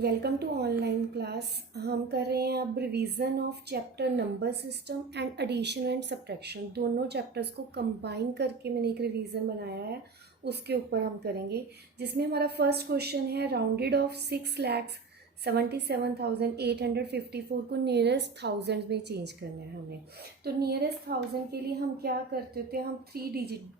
Welcome to online class. हम कर रहे हैं अब revision of chapter number system and addition and subtraction. दोनों चैप्टर्स को कंबाइन करके मैंने एक रिवीजन बनाया है, उसके ऊपर हम करेंगे। जिसमें हमारा फर्स्ट क्वेश्चन है राउंडेड ऑफ 6,77,854 को नियरेस्ट थाउजेंड में चेंज करना है हमें। तो नियरेस्ट थाउजेंड के लिए हम क्या करते होते हैं, हम 3 digit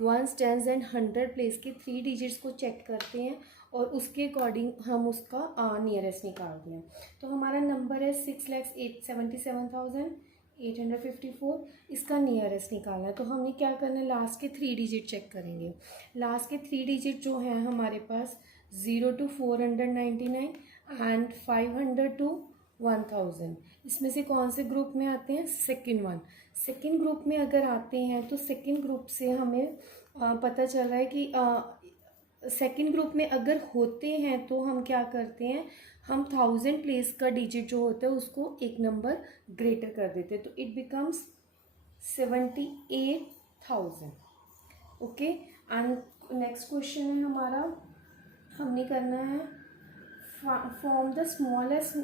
ones tens and 100 place के 3 डिजिट्स को चेक करते हैं और उसके अकॉर्डिंग हम उसका नियरेस्ट निकालते हैं। तो हमारा नंबर है 6,77,854। इसका नियरेस्ट निकालना है तो हमने क्या करना है, लास्ट के 3 डिजिट चेक करेंगे। लास्ट के 3 डिजिट जो हैं हमारे पास 0 to 499 एंड 500 to 1000। इसमें से कौन से ग्रुप में आते हैं? Second one. सेकंड ग्रुप में अगर आते हैं तो सेकंड ग्रुप से हमें पता चल रहा है कि सेकंड ग्रुप में अगर होते हैं तो हम क्या करते हैं, हम 1000 प्लेस का डिजिट जो होता है उसको एक नंबर ग्रेटर कर देते हैं, तो it becomes 78,000। Okay, and next question है हमारा, हमने करना है form the smallest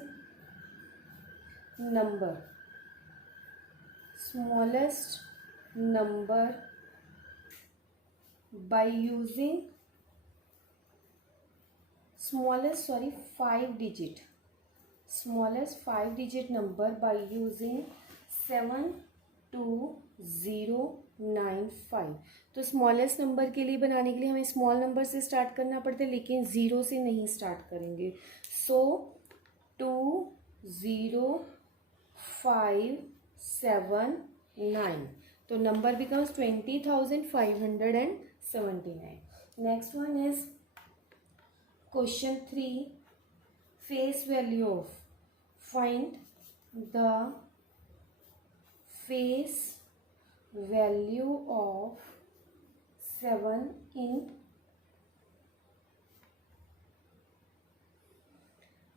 number by using smallest 5 digit number by using 72095। तो स्मॉलेस्ट नंबर के लिए बनाने के लिए हमें स्मॉल नंबर से स्टार्ट करना पड़ता है, लेकिन ज़ीरो से नहीं स्टार्ट करेंगे। सो 20579, तो number becomes 20,579। Next one is Question 3, face value of, find the face value of 7 in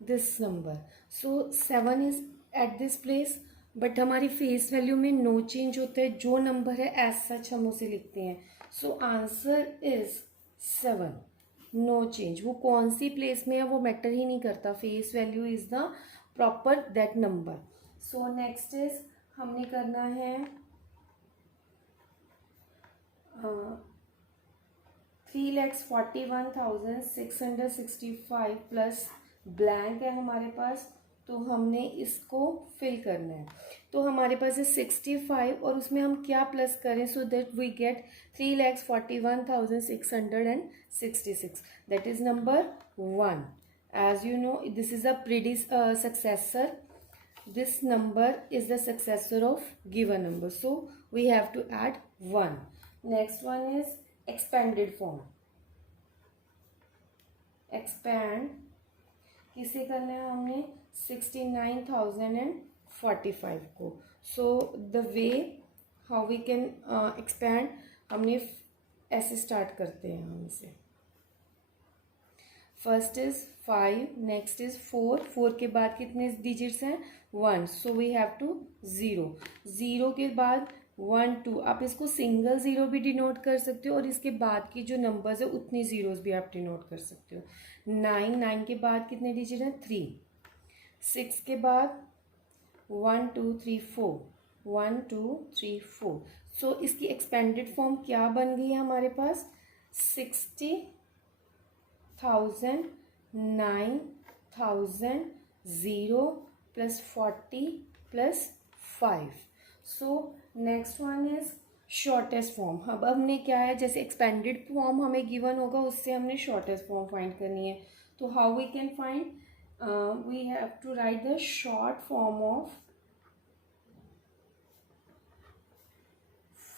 this number. So 7 is at this place, but हमारी फेस वैल्यू में नो चेंज होता है, जो नंबर है एज सच हम उसे लिखते हैं। So answer is 7, no change. वो कौन सी प्लेस में है वो मैटर ही नहीं करता, face value is the proper that number. So next is हमने करना है 3,41,665 प्लस ब्लैंक है हमारे पास, तो हमने इसको फिल करना है। तो हमारे पास है 65 और उसमें हम क्या प्लस करें, so that we get 3,41,666, that is number 1। As you know this is a successor, this number is the successor of given number, so we have to add 1। Next one is expanded form. Expand किसे करना है हमने, 69,045 को। So the way how we can expand, हमने ऐसे start करते हैं हम इसे। फर्स्ट इज 5, नेक्स्ट इज 4 के बाद कितने डिजिट्स हैं, 1, सो वी हैव टू 0 के बाद 1 2। आप इसको सिंगल ज़ीरो भी डिनोट कर सकते हो और इसके बाद की जो नंबर्स है उतनी ज़ीरोज़ भी आप डिनोट कर सकते हो। 9 के बाद कितने डिजिट हैं, 3। 6 के बाद 1 2 3 4, 1 2 3 4। सो इसकी एक्सपेंडेड फॉर्म क्या बन गई है हमारे पास, 60,000 9,000 0 plus 40 plus 5। So next one is shortest form. अब हमने क्या है, जैसे एक्सपेंडेड फॉर्म हमें गिवन होगा उससे हमने शॉर्टेस्ट फॉर्म फाइंड करनी है। तो how we can find, we have to write the short form of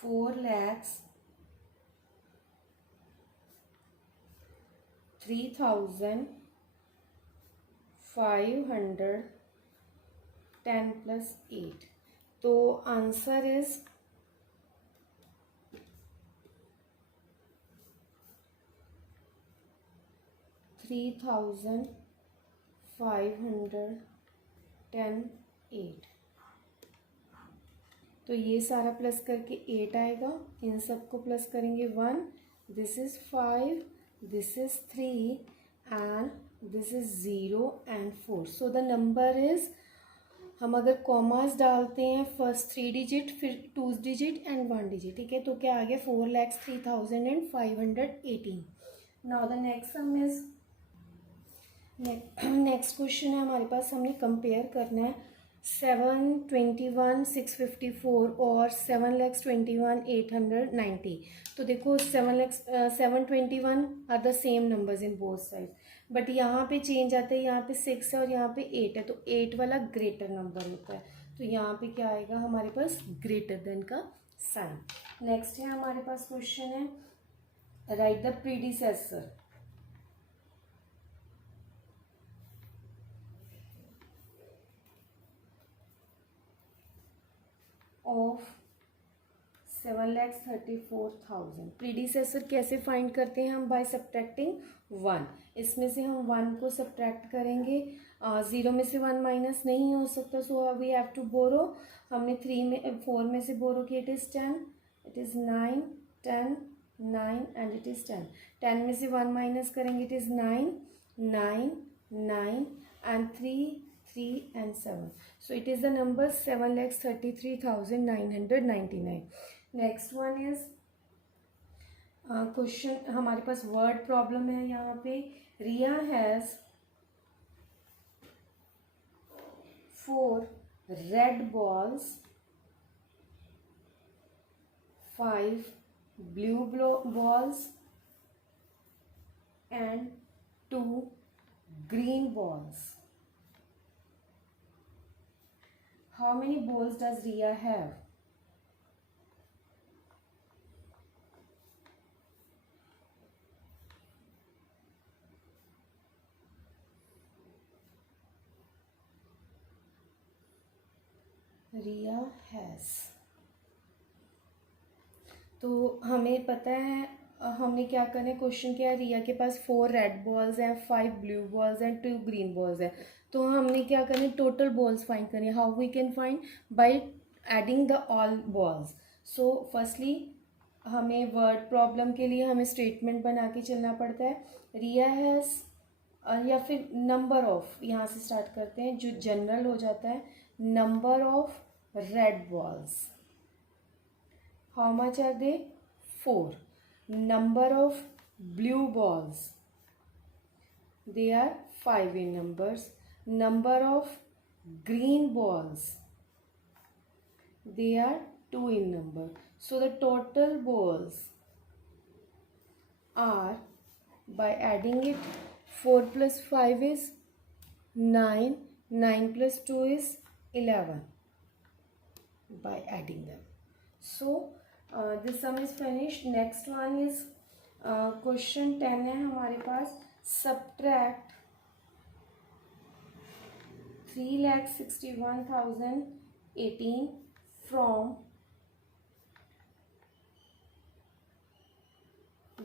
4,03,510 plus 8। तो आंसर इज 3,510 तो ये सारा प्लस करके 8 आएगा, इन सबको प्लस करेंगे 1, this is 5, this is 3 and this is 0 and 4. So the number is, हम अगर कॉमास डालते हैं फर्स्ट 3 डिजिट, फिर 2 डिजिट एंड 1 डिजिट, ठीक है, तो क्या आ गया 4,03,518. Now the next sum is, next question है हमारे पास, हमने कंपेयर करना है 721,654 और 7,21,890. तो देखो 721 are the same numbers in both side, but यहाँ पे चेंज आता है, यहाँ पे 6 है और यहाँ पे 8 है, तो 8 वाला ग्रेटर नंबर होता है, तो यहाँ पे क्या आएगा हमारे पास, ग्रेटर देन का साइन. नेक्स्ट है हमारे पास क्वेश्चन है, right the predecessor of 7,34,000. Predecessor कैसे फाइंड करते हैं हम, बाय सब्ट्रैक्टिंग 1. इसमें से हम 1 को सब्ट्रैक्ट करेंगे, 0 में से 1 माइनस नहीं हो सकता, so we have to borrow. हमने 4 में से बोरो किया, it is 10, it is 9, 10, 9 and it is 10. 10 में से 1 माइनस करेंगे, it is 9, 9, 9 and 3, 3 and 7. So it is the number 7,33,999. Next one is question हमारे पास वर्ड प्रॉब्लम है यहाँ पे. रिया has 4 red balls, 5 blue balls and 2 green balls. How many balls does Riya have? Riya has. तो हमें पता है हमने क्या करना है, क्वेश्चन क्या है, रिया के पास 4 रेड बॉल्स हैं, 5 ब्लू बॉल्स हैं, 2 ग्रीन बॉल्स हैं. तो हमने क्या करना है, टोटल बॉल्स फाइंड करनी है. How we can find, by adding the all balls. So firstly हमें वर्ड प्रॉब्लम के लिए हमें स्टेटमेंट बना के चलना पड़ता है. रिया हैज़, या फिर नंबर ऑफ, यहाँ से स्टार्ट करते हैं जो जनरल हो जाता है. Number of red balls, how much are they? 4. Number of blue balls, they are 5 in numbers. Number of green balls, they are 2 in number. So the total balls are, by adding it, 4 plus 5 is 9, 9 plus 2 is 11, by adding them. So this sum is finished. Next one is question 10 है हमारे पास. Subtract 3,61,018 from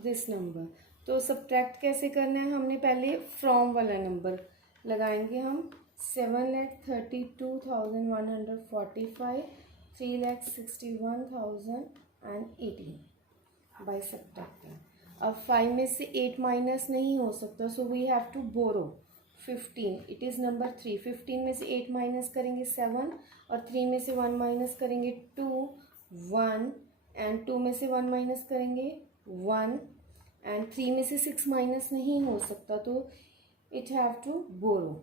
this number. तो subtract कैसे करना है, हमने पहले from वाला number लगाएंगे हम. 7,32,145, 3,61,018 बाय सब्ट्रैक्टिंग. अब 5 में से 8 माइनस नहीं हो सकता, so we have to borrow 15. It is number 3. 15 में से 8 माइनस करेंगे 7, और 3 में से 1 माइनस करेंगे 2, 1 एंड 2 में से 1 माइनस करेंगे 1 एंड 3 में से 6 माइनस नहीं हो सकता, तो इट हैव टू बोरो.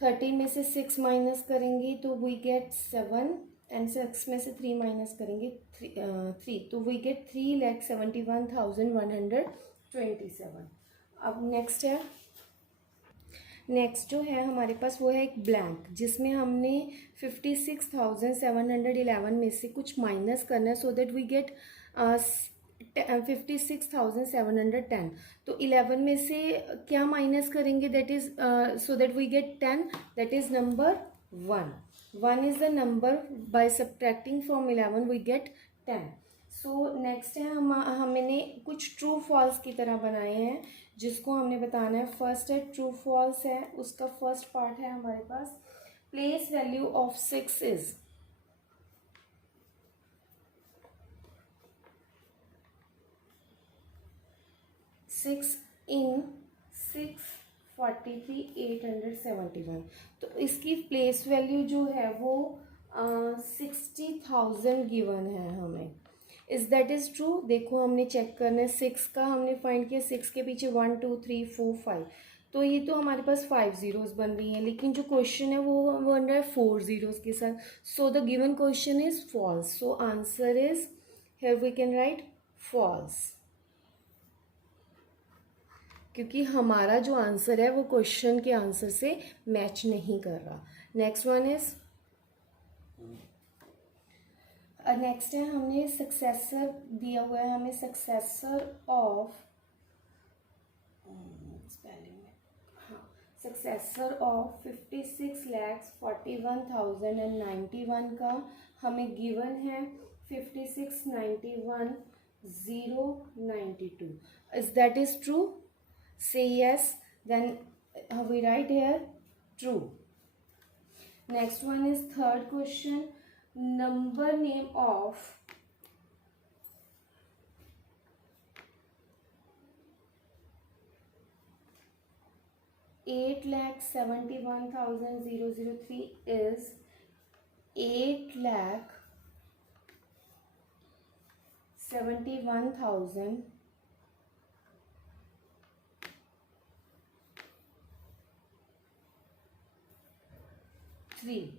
13 में से 6 माइनस करेंगे तो वी गेट 7 एंड 6 में से 3 माइनस करेंगे 3, तो वी गेट 3,71,127. अब नेक्स्ट है, नेक्स्ट जो है हमारे पास वो है एक ब्लैंक, जिसमें हमने 56,711 में से कुछ माइनस करना है, सो दैट वी गेट 56,710. तो 11 में से क्या माइनस करेंगे, that is so that we get 10, that is number 1. 1 is the number, by subtracting from 11 we get 10. So next है हमने कुछ ट्रू फॉल्स की तरह बनाए हैं, जिसको हमने बताना है. फर्स्ट है ट्रू फॉल्स है, उसका फर्स्ट पार्ट है हमारे पास. Place value of 6 is, six in 6 43,871। तो इसकी प्लेस वैल्यू जो है वो 60,000 गिवन है हमें। Is that is true? देखो हमने चेक करना है, 6 का हमने फाइंड किया, 6 के पीछे 1 2 3 4 5, तो ये तो हमारे पास 5 ज़ीरोज़ बन रही हैं, लेकिन जो क्वेश्चन है वो बन रहा है 4 ज़ीरोज़ के साथ। So the given question is false. So answer is, here we can write false, क्योंकि हमारा जो आंसर है वो क्वेश्चन के आंसर से मैच नहीं कर रहा। नेक्स्ट वन इज, नेक्स्ट है हमने सक्सेसर दिया हुआ है हमें, सक्सेसर ऑफ स्पेलिंग में, हाँ, सक्सेसर ऑफ 56,41,091 का हमें गिवन है 5691,092। Is that is true? Say yes, then we write here true. Next one is third question. Number name of 8,71,003 is 8,71,000 3।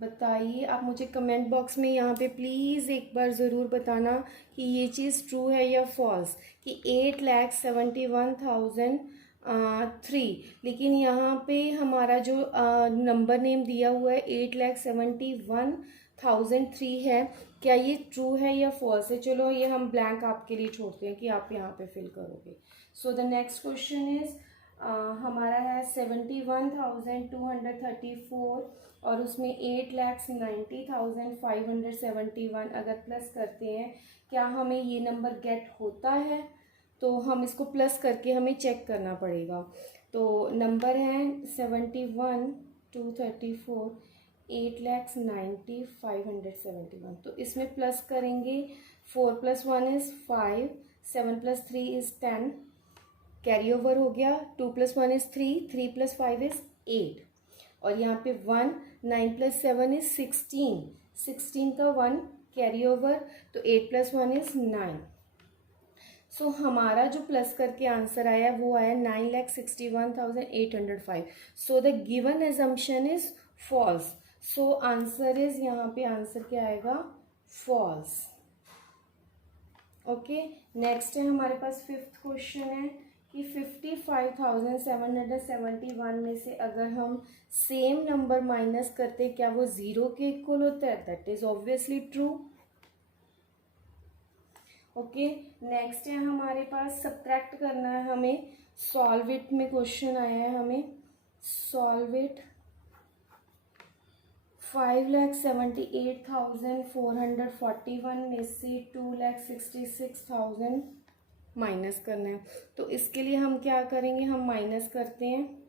बताइए आप मुझे कमेंट बॉक्स में यहाँ पे प्लीज़ एक बार ज़रूर बताना कि ये चीज़ ट्रू है या फॉल्स, कि 8,71,003, लेकिन यहाँ पे हमारा जो नंबर नेम दिया हुआ है 8,71,003 है, क्या ये ट्रू है या फॉल्स है? चलो ये हम ब्लैंक आपके लिए छोड़ते हैं कि आप यहाँ पे फिल करोगे। So the next question is, हमारा है 71,234 और उसमें 8,90,571 अगर प्लस करते हैं, क्या हमें ये नंबर गेट होता है? तो हम इसको प्लस करके हमें चेक करना पड़ेगा। तो नंबर है 71,234, 8,90,571, तो इसमें प्लस करेंगे, 4 + 1 इज़ 5, 7 + 3 इज़ 10, कैरी ओवर हो गया, 2 + 1 इज़ 3, 3 + 5 इज़ 8, और यहाँ पे 1, 9 + 7 इज़ 16, 16 का 1 कैरी ओवर, तो 8 + 1 इज़ 9। सो हमारा जो प्लस करके आंसर आया वो आया 9,61,805। So the given assumption is false. So answer is, यहाँ पे आंसर क्या आएगा? फॉल्स। ओके, नेक्स्ट है हमारे पास फिफ्थ क्वेश्चन है कि 55,771 में से अगर हम सेम नंबर माइनस करते, क्या वो ज़ीरो के इक्वल होता है? That is obviously true. Okay, next है हमारे पास सब्ट्रैक्ट करना है हमें, सॉल्व इट में क्वेश्चन आया है हमें, सॉल्व इट 5,78,441 में से 2,66,000 माइनस करना है। तो इसके लिए हम क्या करेंगे, हम माइनस करते हैं,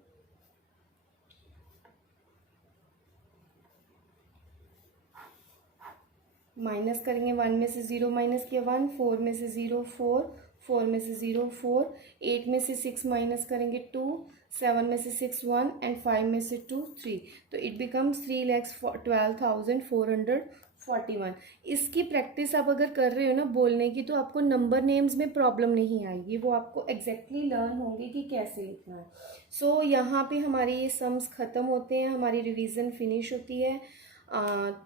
माइनस करेंगे, 1 में से 0 माइनस किया 1, 4 में से 0 4, 4 में से 0 4, 8 में से 6 माइनस करेंगे 2, 7 में से 6 1 एंड 5 में से 2 3, तो इट बिकम्स 3,12,441। इसकी प्रैक्टिस आप अगर कर रहे हो ना बोलने की, तो आपको नंबर नेम्स में प्रॉब्लम नहीं आएगी, वो आपको एग्जैक्टली लर्न होंगे कि कैसे लिखना है। सो यहाँ पे हमारे ये सम्स ख़त्म होते हैं, हमारी रिवीजन फिनिश होती है।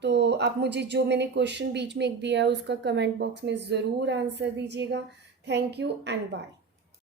तो आप मुझे जो मैंने क्वेश्चन बीच में एक दिया है उसका कमेंट बॉक्स में ज़रूर आंसर दीजिएगा। Thank you and bye.